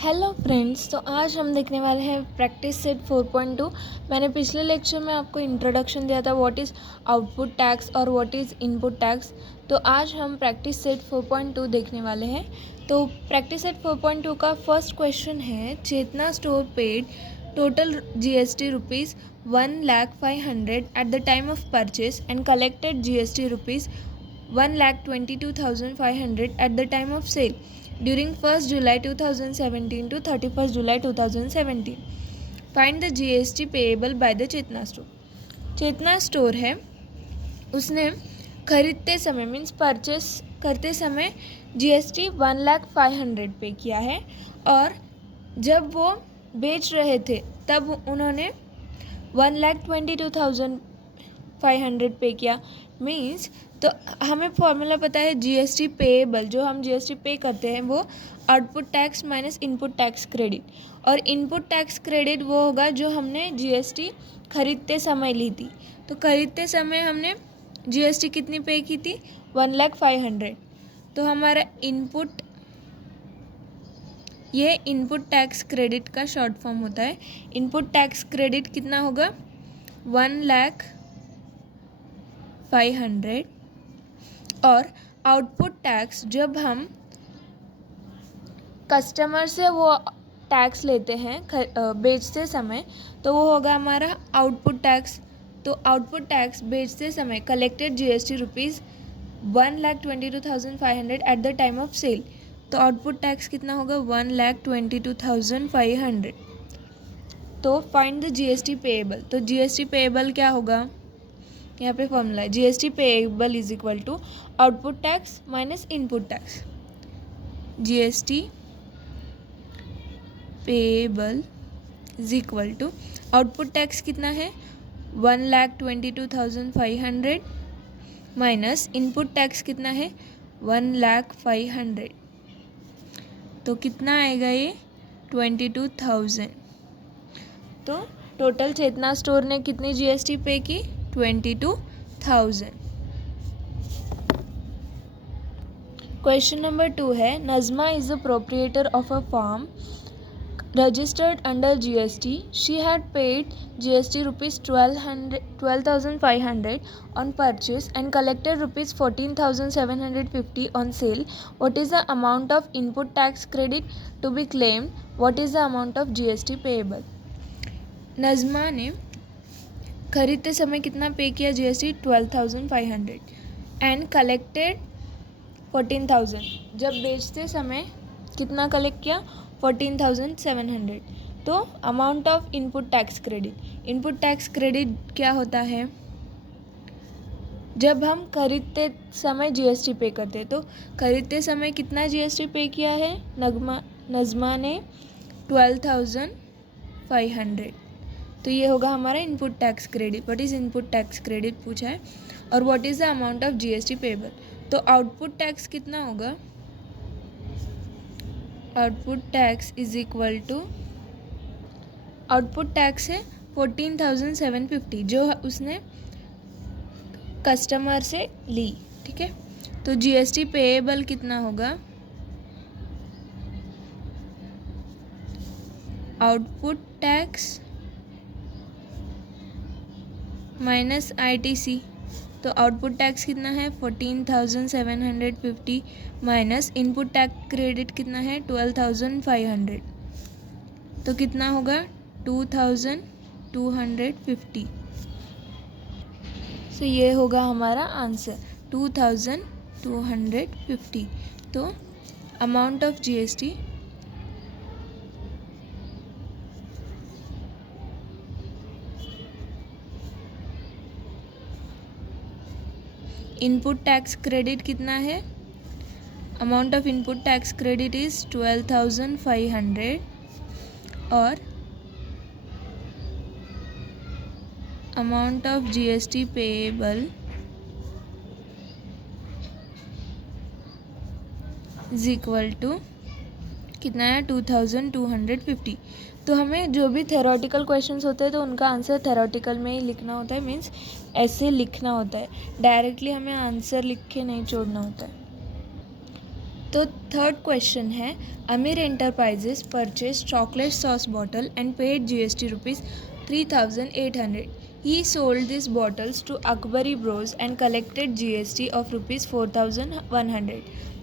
Hello friends, तो आज हम देखने वाले हैं प्रैक्टिस सेट 4.2। मैंने पिछले लेक्चर में आपको इंट्रोडक्शन दिया था व्हाट इज़ आउटपुट टैक्स और व्हाट इज़ इनपुट टैक्स। तो आज हम प्रैक्टिस सेट 4.2 देखने वाले हैं। तो प्रैक्टिस सेट 4.2 का फर्स्ट क्वेश्चन है, Chetna store paid total GST rupees 1,05,000 at the time of purchase and collected GST rupees 1,22,500 at the time of sale during 1st July 2017 to 31st July 2017. Find the GST payable by the Chetna store. Chetna store है, उसने खरीदते समय means purchase करते समय GST 1,05,000 पे किया है और जब वो बेच रहे थे तब उन्होंने 1,22,500 पे किया। मीन्स तो हमें फॉर्मूला पता है GST पेएबल, जो हम GST पे करते हैं वो output tax minus input tax credit, और इनपुट टैक्स क्रेडिट वो होगा जो हमने GST खरीदते समय ली थी। तो खरीदते समय हमने GST कितनी पे की थी? 1,05,000। तो हमारा इनपुट, ये इनपुट टैक्स क्रेडिट का शॉर्ट फॉर्म होता है। इनपुट टैक्स क्रेडिट कितना होगा? 1,05,000। और आउटपुट टैक्स जब हम कस्टमर से वो टैक्स लेते हैं बेचते समय, तो वो होगा हमारा आउटपुट टैक्स। तो आउटपुट टैक्स बेचते समय collected GST rupees 1,22,500 at the time of sale. तो आउटपुट टैक्स कितना होगा? 1,22,500। तो फाइंड द GST पेएबल। तो GST पेएबल क्या होगा? यहाँ पे फॉर्मूला है, GST payable is equal to output tax minus input tax. GST payable is equal to output tax कितना है? 1,22,500 माइनस इनपुट टैक्स कितना है? 1,05,000। तो कितना आएगा ये? 22,000। तो टोटल चेतना स्टोर ने कितनी GST पे की? 22,000। क्वेश्चन नंबर 2 है, Nazma is the proprietor of a firm registered under GST. She had paid GST rupees 12,500 on purchase and collected rupees 14,750 on sale. What is the amount of input tax credit to be claimed? What is the amount of GST payable? Najma ने खरीदते समय कितना पे किया GST? 12,500 and collected 14,000। जब बेचते समय कितना कलेक्ट किया? 14,700। तो amount of input tax credit, input tax credit क्या होता है? जब हम खरीदते समय GST पे करते, तो खरीदते समय कितना GST पे किया है नज़मा ने? 12,500। तो ये होगा हमारा input tax credit. What is input tax credit पूछा है, और what is the amount of GST payable. तो आउटपुट टैक्स कितना होगा? Output tax is equal to, output tax है 14,750 जो उसने कस्टमर से ली। ठीक है, तो GST पेएबल कितना होगा? Output tax minus ITC। तो आउटपुट टैक्स कितना है? 14,750 माइनस इनपुट टैक्स क्रेडिट कितना है? 12,500। तो कितना होगा? 2,250। सो ये होगा हमारा आंसर 2,250। तो amount of GST input tax credit कितना है? Amount of input tax credit is 12,500 और amount of GST payable is equal to कितना है? 2,250। तो हमें जो भी थेरोटिकल क्वेश्चंस होते हैं तो उनका आंसर थेरोटिकल में ही लिखना होता है, मीन्स ऐसे लिखना होता है, डायरेक्टली हमें आंसर लिख के नहीं छोड़ना होता है। तो थर्ड क्वेश्चन है, अमीर enterprises purchase chocolate sauce bottle and paid GST rupees 3,800. He sold these bottles to Akbari Bros and collected GST of rupees 4,100.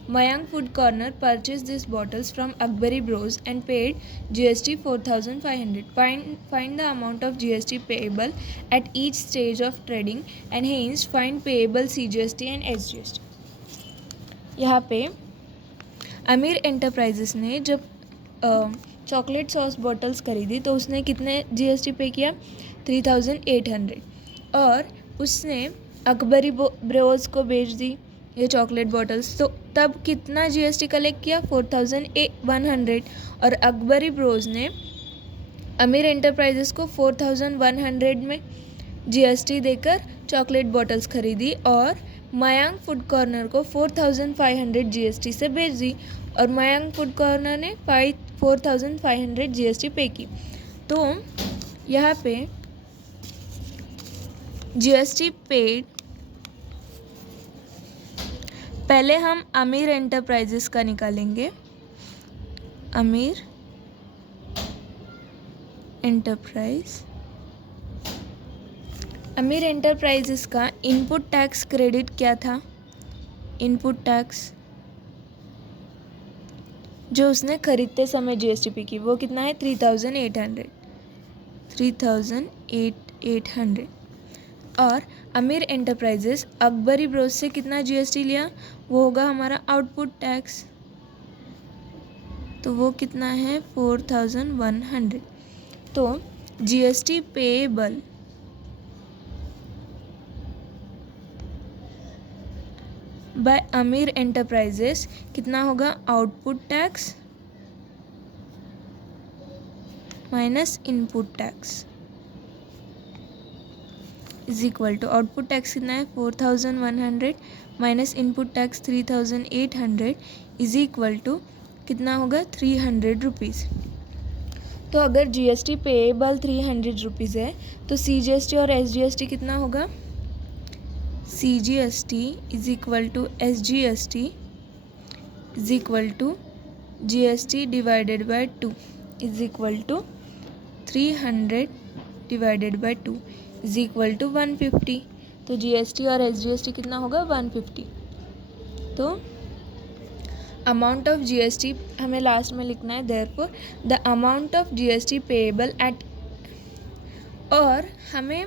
Mayank Food Corner purchased these bottles from Akbari Bros and paid GST 4,500. Find the amount of GST payable at each stage of trading and hence find payable CGST and SGST. यहाँ पे अमीर enterprises ने जब chocolate sauce bottles खरीदी तो उसने कितने GST पे किया 3,800 और उसने अकबरी ब्रोज को बेच दी ये चॉकलेट बॉटल्स, तो तब कितना GST कलेक्ट किया 4,100 और अकबरी ब्रोज ने अमीर एंटरप्राइजेस को 4,100 में GST देकर चॉकलेट बॉटल्स खरीदी और मयांक फूड कॉर्नर को 4,500 GST से बेच दी और मयांक फूड कॉर्नर ने 4,500 GST पे की। तो यहाँ पे GST पेड, पहले हम अमीर एंटरप्राइजेस का निकालेंगे। अमीर एंटरप्राइजेस का इनपुट टैक्स क्रेडिट क्या था? इनपुट टैक्स जो उसने खरीदते समय GST पे की वो कितना है 3,800 और अमीर एंटरप्राइजेस अकबरी ब्रोज से कितना GST लिया वो होगा हमारा आउटपुट टैक्स, तो वो कितना है 4,100। तो GST payable by Amir enterprises कितना होगा output tax minus input tax is equal to output tax कितना है 4,100 minus input tax 3,800 is equal to कितना होगा 300 रुपीज़। तो अगर GST पेएबल 300 रुपीज़ है तो CGST और SGST कितना होगा? CGST is equal to SGST is equal to GST divided by 2 is equal to 300 divided by 2 is equal to 150। तो GST और SGST कितना होगा 150। तो अमाउंट ऑफ GST हमें लास्ट में लिखना है, therefore the amount of GST payable at, और हमें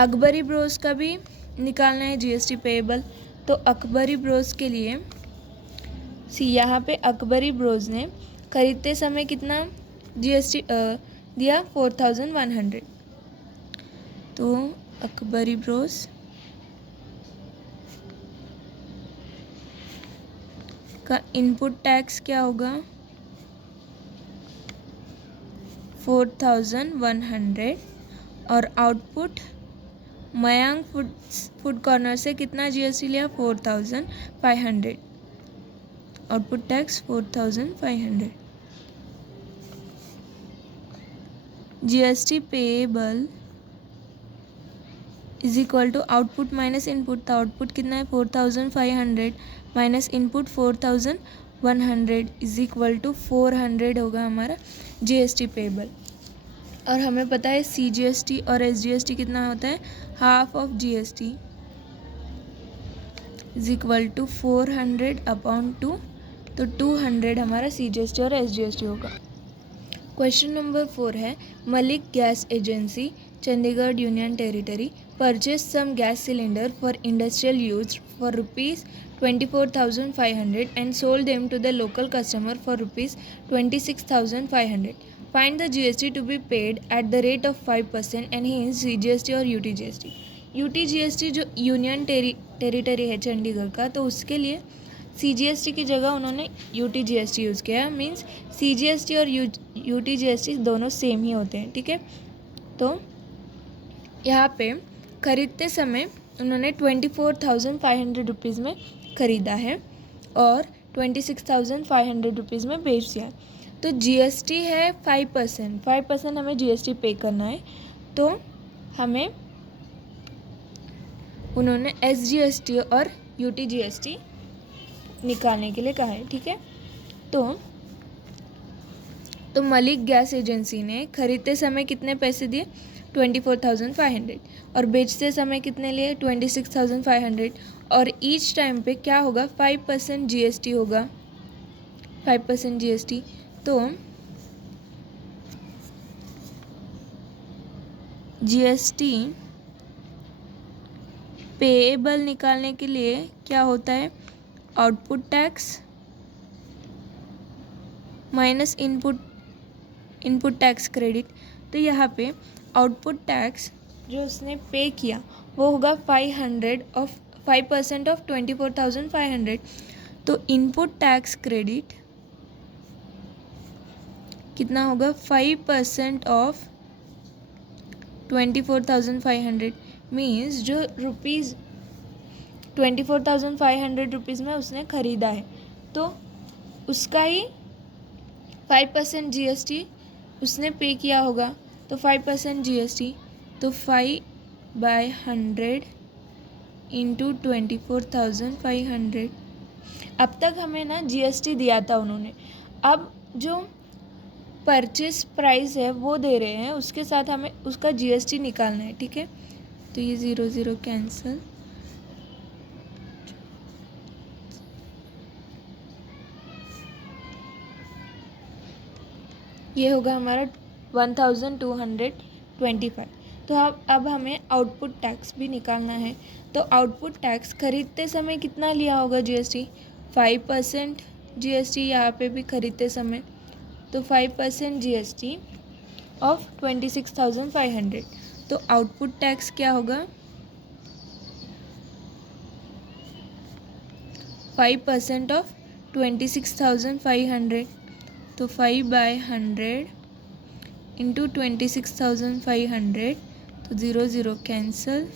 अकबरी ब्रोज का भी निकालना है GST पेएबल। तो अकबरी ब्रोज के लिए यहाँ पे अकबरी ब्रोज ने खरीदते समय कितना GST दिया 4,100। तो अकबरी ब्रोज का इनपुट टैक्स क्या होगा 4,100 और आउटपुट मयांक फूड कॉर्नर से कितना GST लिया 4,500, output tax 4,500। GST payable is equal to output minus input, तो आउटपुट कितना है 4,500 minus input 4,100 is equal to 400 होगा हमारा GST पेएबल। और हमें पता है CGST और SGST कितना होता है half of GST is equal to 400 upon 2, तो 200 हमारा CGST और SGST होगा। क्वेश्चन नंबर 4 है, Malik gas agency Chandigarh union territory purchase some gas cylinder for industrial use for rupees 24,500 and sold them to the local customer for rupees 26,500. Find the GST to be paid at the rate of 5% and hence CGST और UTGST। UTGST जो union territory है चंडीगढ़ का, तो उसके लिए CGST की जगह उन्होंने UTGST यूज़ किया, मीन्स CGST और UTGST दोनों सेम ही होते हैं, ठीक है। तो यहाँ पे ख़रीदते समय उन्होंने 24,500 रुपीज़ में ख़रीदा है और 26,500 रुपीज़ में बेच दिया। तो GST है 5% हमें GST पे करना है। तो हमें उन्होंने SGST और UTGST निकालने के लिए कहा है, ठीक है। तो मलिक गैस एजेंसी ने खरीदते समय कितने पैसे दिए 24,500 और बेचते समय कितने लिए 26,500 और ईच टाइम पे क्या होगा 5% GST होगा, 5% GST। तो GST पेएबल निकालने के लिए क्या होता है output tax minus input tax credit. तो यहाँ पे आउटपुट टैक्स जो उसने पे किया वो होगा 5% ऑफ 24,500। तो इनपुट टैक्स क्रेडिट कितना होगा 5% ऑफ 24,500 मीन्स जो रुपीज़ 24,500 रुपीज़ में उसने ख़रीदा है तो उसका ही 5% GST उसने पे किया होगा। तो 5% GST तो 5/100 इंटू 24,500। अब तक हमें ना GST दिया था उन्होंने, अब जो परचेस प्राइस है वो दे रहे हैं, उसके साथ हमें उसका GST निकालना है, ठीक है। तो ये 0 0 कैंसिल, ये होगा हमारा 1,225। तो अब हमें आउटपुट टैक्स भी निकालना है। तो आउटपुट टैक्स खरीदते समय कितना लिया होगा GST 5% GST, यहाँ पे भी खरीदते समय तो 5% GST ऑफ 26,500। तो आउटपुट टैक्स क्या होगा 5% ऑफ 26,500। तो 5/100 इंटू 26,500 तो 0 0 कैंसिल,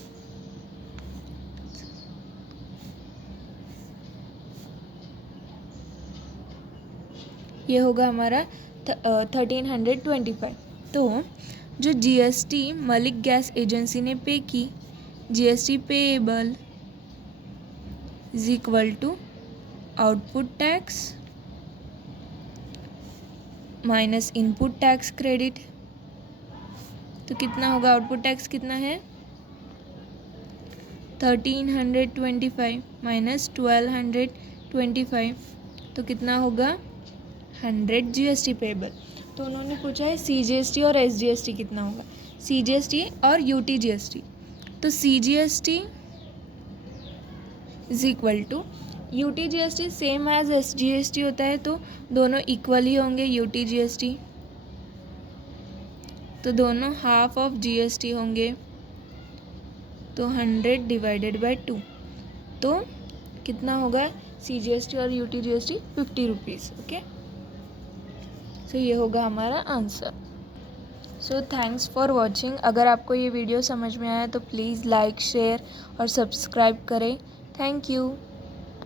ये होगा हमारा 1,325। तो जो GST मलिक गैस एजेंसी ने पे की GST payable is equal to output tax minus input tax credit. तो कितना होगा आउटपुट टैक्स कितना है 1,325 माइनस 1,225 तो कितना होगा 100 GST पेएबल। तो उन्होंने पूछा है CGST और SGST कितना होगा, CGST और UTGST। तो CGST is equal to UTGST same as SGST होता है तो दोनों इक्वल ही होंगे। UTGST तो दोनों हाफ ऑफ GST होंगे तो 100 डिवाइडेड बाय 2 तो कितना होगा CGST और UTGST 50 रुपीज़। ओके, सो ये होगा हमारा answer. So thanks for watching. अगर आपको ये वीडियो समझ में आया तो प्लीज़ लाइक शेयर और सब्सक्राइब करें। Thank you.